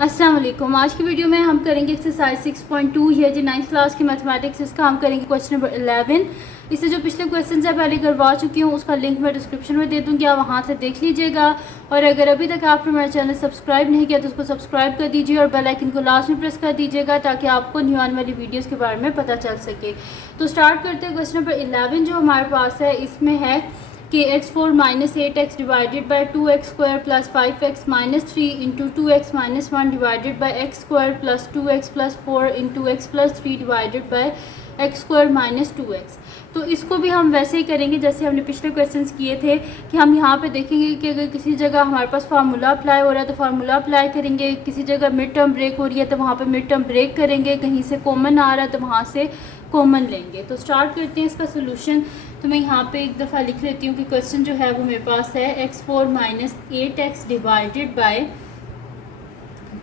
अस्सलाम वालेकुम। आज की वीडियो में हम करेंगे एक्सरसाइज 6.2 है जी 9th क्लास की मैथमेटिक्स। इसका हम करेंगे क्वेश्चन नंबर 11। इससे जो पिछले क्वेश्चन है पहले करवा चुकी हूँ, उसका लिंक मैं डिस्क्रिप्शन में दे दूँगी, आप वहाँ से देख लीजिएगा। और अगर अभी तक आपने मेरा चैनल सब्सक्राइब नहीं किया तो उसको सब्सक्राइब कर दीजिए और बेल आइकन को लास्ट में प्रेस कर दीजिएगा ताकि आपको न्यू आने वाली वीडियोज़ के बारे में पता चल सके। तो स्टार्ट करते हैं। क्वेश्चन नंबर 11 जो हमारे पास है, इसमें है कि x4 minus 8x divided by 2x square plus 5x minus 3 into 2x minus 1 divided by x square plus 2x plus 4 into x plus 3 divided by x square minus 2x। तो इसको भी हम वैसे ही करेंगे जैसे हमने पिछले क्वेश्चंस किए थे कि हम यहाँ पे देखेंगे कि अगर किसी जगह हमारे पास फार्मूला अप्लाई हो रहा है तो फार्मूला अप्लाई करेंगे, किसी जगह मिड टर्म ब्रेक हो रही है तो वहाँ पे मिड टर्म ब्रेक करेंगे, कहीं से कॉमन आ रहा है तो वहाँ से कॉमन लेंगे। तो स्टार्ट करते हैं इसका सोल्यूशन। तो मैं यहाँ पे एक दफ़ा लिख लेती हूँ कि क्वेश्चन जो है वो मेरे पास है x4 minus 8x divided by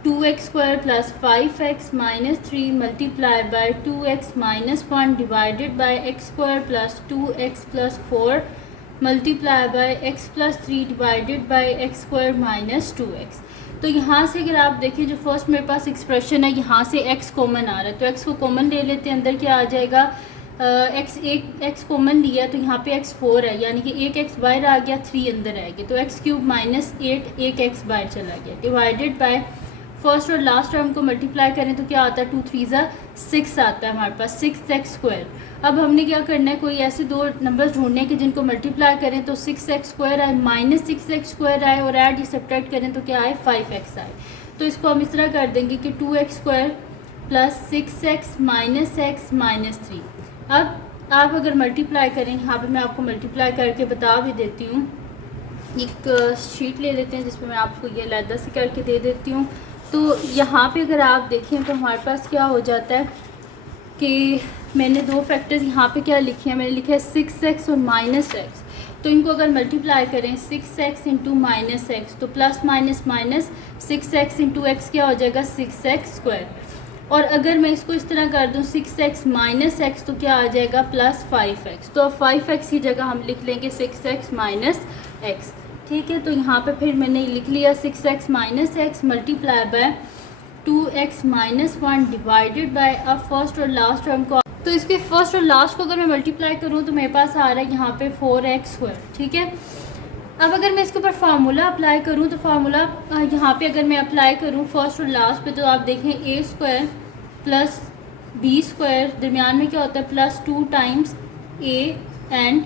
2x square plus 5x minus 3 multiply by 2x minus 1 divided by x square plus 2x plus 4 multiply by x plus 3 divided by x square minus 2x। तो यहाँ से अगर आप देखें जो first मेरे पास expression है, यहाँ से x कॉमन आ रहा है तो x को कॉमन ले लेते हैं। अंदर क्या आ जाएगा, x कॉमन लिया तो यहाँ पे x4 है, यानी कि एक x बाहर आ गया, 3 अंदर आएगी तो x क्यूब माइनस 8 एक x बाहर चला गया डिवाइडेड बाय फर्स्ट और लास्ट टर्म को मल्टीप्लाई करें तो क्या आता है, 2 3 6 आता है हमारे पास 6x स्क्वायर। अब हमने क्या करना है, कोई ऐसे दो नंबर्स ढूंढने के जिनको मल्टीप्लाई करें तो 6x स्क्वायर आए माइनस 6x स्क्वायर आए और ऐड सब्ट्रैक्ट करें तो क्या आए 5x आए। तो इसको हम इस तरह कर देंगे कि 2x square plus 6x minus x minus 3। अब आप अगर मल्टीप्लाई करें, यहाँ पे मैं आपको मल्टीप्लाई करके बता भी देती हूँ। एक शीट ले लेते हैं जिसमें मैं आपको ये अलहदा से करके दे देती हूँ। तो यहाँ पे अगर आप देखें तो हमारे पास क्या हो जाता है कि मैंने दो फैक्टर्स यहाँ पे क्या लिखे हैं, मैंने लिखा है 6x और माइनस x। तो इनको अगर मल्टीप्लाई करें 6x इंटू माइनस एक्स तो plus minus minus 6x into x क्या हो जाएगा 6x स्क्वायर। और अगर मैं इसको इस तरह कर दूं 6x माइनस एक्स तो क्या आ जाएगा प्लस 5x। तो अब 5x की जगह हम लिख लेंगे 6x माइनस एक्स। ठीक है, तो यहाँ पे फिर मैंने लिख लिया 6x minus x multiply by 2x minus 1 divided by, अब फर्स्ट और लास्ट टर्म को, तो इसके फर्स्ट और लास्ट को अगर मैं मल्टीप्लाई करूँ तो मेरे पास आ रहा है यहाँ पे 4x स्क्वायर। ठीक है, अब अगर मैं इसके ऊपर फार्मूला अप्लाई करूँ तो फार्मूला यहाँ पे अगर मैं अप्लाई करूँ फर्स्ट और लास्ट पे तो आप देखें a square plus b square, दरमियान में क्या होता है plus 2 times a and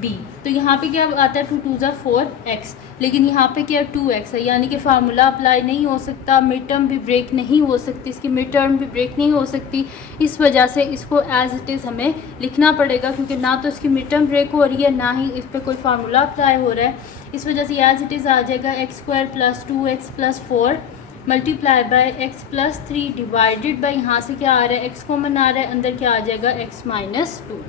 b। तो यहाँ पे क्या आता है 2 2 ज़ा 4x, लेकिन यहाँ पे क्या 2x है, यानी कि फार्मूला अप्लाई नहीं हो सकता, मिड टर्म भी ब्रेक नहीं हो सकती, इसकी मिड टर्म भी ब्रेक नहीं हो सकती। इस वजह से इसको एज इट इज़ हमें लिखना पड़ेगा क्योंकि ना तो इसकी मिड टर्म ब्रेक हो रही है ना ही इस पर कोई फार्मूला अप्लाई हो रहा है। इस वजह से एज इट इज़ आ जाएगा x square plus 2x plus 4 multiply by x plus 3 divided by, यहाँ से क्या आ रहा है x कॉमन आ रहा है, अंदर क्या आ जाएगा x माइनस 2।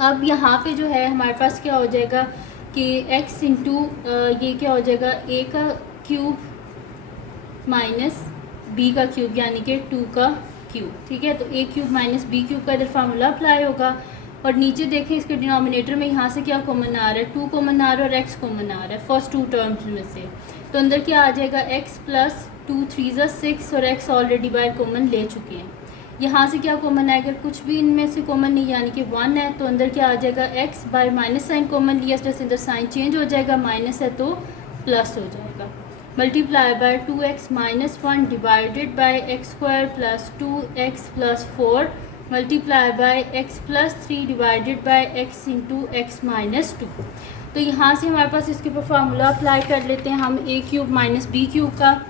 अब यहाँ पे जो है हमारे पास क्या हो जाएगा कि x इंटू ये क्या हो जाएगा a का क्यूब माइनस b का क्यूब यानी कि 2 का क्यूब। ठीक है, तो a cube minus b cube का इधर फार्मूला अप्लाई होगा। और नीचे देखें इसके डिनोमिनेटर में यहाँ से क्या कॉमन आ रहा है 2 कॉमन आ रहा है और x कॉमन आ रहा है फर्स्ट 2 टर्म्स में से। तो अंदर क्या आ जाएगा x प्लस 2 3 ज़ा 6 और x ऑलरेडी बाहर कॉमन ले चुके हैं। यहाँ से क्या कॉमन आएगा, कुछ भी इनमें से कॉमन नहीं यानी कि 1 है, तो अंदर क्या आ जाएगा x by minus sign common लिया इस वजह से अंदर साइन चेंज हो जाएगा, माइनस है तो प्लस हो जाएगा multiply by 2x minus 1 divided by x square plus 2x plus 4 multiply by x plus 3 divided by x into x minus 2। तो यहाँ से हमारे पास इसके ऊपर फार्मूला अप्लाई कर लेते हैं हम a cube minus b cube का।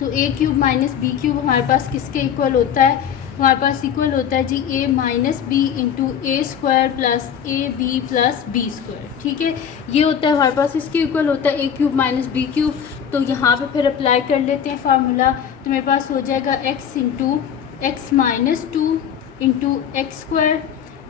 तो a cube minus b cube हमारे पास किसके इक्वल होता है, हमारे पास इक्वल होता है जी a minus B into A square plus A B plus B square. ठीक है, ये होता है हमारे पास, इसके इक्वल होता है a cube minus b cube. तो यहाँ पे फिर अप्लाई कर लेते हैं फार्मूला, तो मेरे पास हो जाएगा x into x minus 2 into x square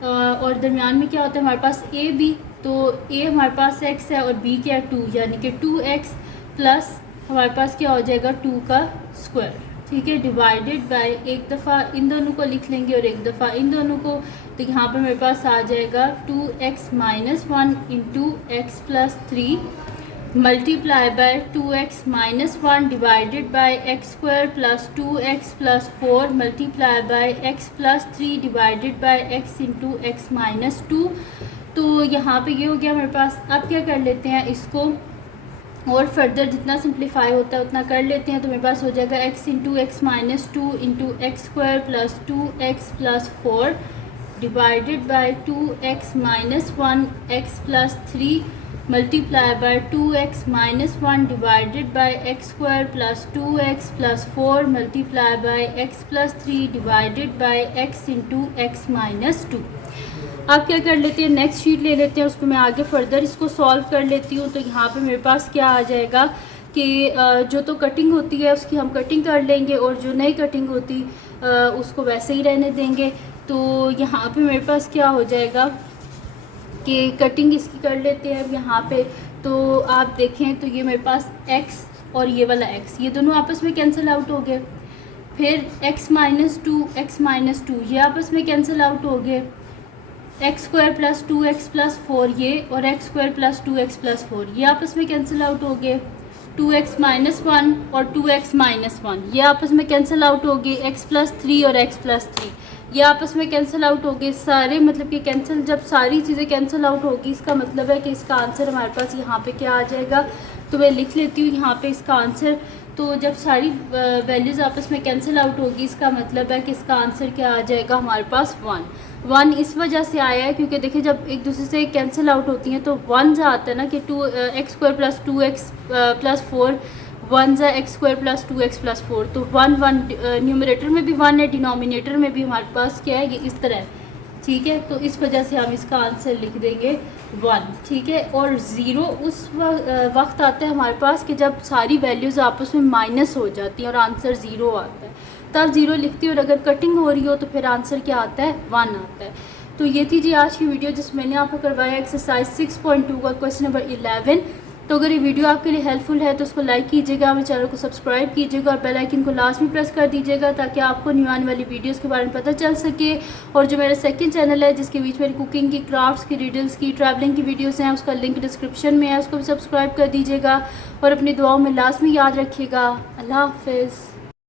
और दरमियान में क्या होता है हमारे पास a b, तो a हमारे पास x है और b क्या है 2, यानी कि 2x प्लस हमारे पास क्या हो जाएगा 2 का स्क्वायर। ठीक है, डिवाइडेड बाय, एक दफ़ा इन दोनों को लिख लेंगे और एक दफ़ा इन दोनों को, तो यहाँ पर मेरे पास आ जाएगा 2x minus 1 into x plus 3 multiply by 2x minus 1 divided by x square plus 2x plus 4 multiply by x plus 3 divided by x into x minus 2। तो यहाँ पे ये हो गया हमारे पास। अब क्या कर लेते हैं, इसको और फर्दर जितना सिंप्लीफाई होता है उतना कर लेते हैं। तो मेरे पास हो जाएगा x into x minus 2 into x square plus 2x plus 4 divided by 2x minus 1 x plus 3 multiply by 2x minus 1 divided by x square plus 2x plus 4 multiply by x plus 3 divided by x into x minus 2। अब क्या कर लेते हैं, next sheet ले लेते हैं, उसको मैं आगे फर्दर इसको सॉल्व कर लेती हूँ। तो यहाँ पे मेरे पास क्या आ जाएगा कि जो तो कटिंग होती है उसकी हम कटिंग कर लेंगे और जो नई कटिंग होती उसको वैसे ही रहने देंगे। तो यहाँ पे मेरे पास क्या हो जाएगा कि कटिंग इसकी कर लेते हैं अब यहाँ पे। तो आप देखें तो ये मेरे पास x और ये वाला x ये दोनों आपस में कैंसिल आउट हो गए। फिर x माइनस 2 ये आपस में कैंसिल आउट हो गए। X square plus 2x plus 4 ये और x square plus 2x plus 4 ये आपस में कैंसिल आउट हो गए। 2x माइनस 1 और 2x माइनस 1 ये आपस में कैंसिल आउट हो गए। x प्लस 3 और x प्लस 3 ये आपस में कैंसिल आउट हो गए सारे। मतलब कि कैंसिल, जब सारी चीज़ें कैंसिल आउट होगी इसका मतलब है कि इसका आंसर हमारे पास यहाँ पे क्या आ जाएगा। तो मैं लिख लेती हूँ यहाँ पे इसका आंसर। तो जब सारी वैल्यूज़ आपस में कैंसिल आउट होगी इसका मतलब है कि इसका आंसर क्या आ जाएगा हमारे पास 1 इस वजह से आया है क्योंकि देखिए जब एक दूसरे से कैंसिल आउट होती हैं तो 1 जा आता है ना कि 2x square plus 2x plus 4 1 जा x square plus 2x plus 4। तो 1 न्यूमरेटर में भी 1 है, डिनोमिनेटर में भी हमारे पास क्या है, ये इस तरह, ठीक है। तो इस वजह से हम इसका आंसर लिख देंगे 1, ठीक है। और 0 उस वक्त आता है हमारे पास कि जब सारी वैल्यूज़ आपस में माइनस हो जाती हैं और आंसर 0 आता है, तब 0 लिखती है। और अगर कटिंग हो रही हो तो फिर आंसर क्या आता है, 1 आता है। तो ये थी जी आज की वीडियो जिसमें मैंने आपको करवाया एक्सरसाइज 6.2 का क्वेश्चन नंबर 11। तो अगर ये वीडियो आपके लिए हेल्पफुल है तो उसको लाइक कीजिएगा, मेरे चैनल को सब्सक्राइब कीजिएगा और बेल आइकन को लास्ट में प्रेस कर दीजिएगा ताकि आपको न्यू आने वाली वीडियोस के बारे में पता चल सके। और जो मेरा सेकंड चैनल है जिसके बीच मेरी कुकिंग की, क्राफ्ट्स की, रिडल्स की, ट्रैवलिंग की वीडियोस हैं, उसका लिंक डिस्क्रिप्शन में है, उसको भी सब्सक्राइब कर दीजिएगा। और अपनी दुआओं में लाजमी याद रखिएगा। अल्लाह हाफिज़।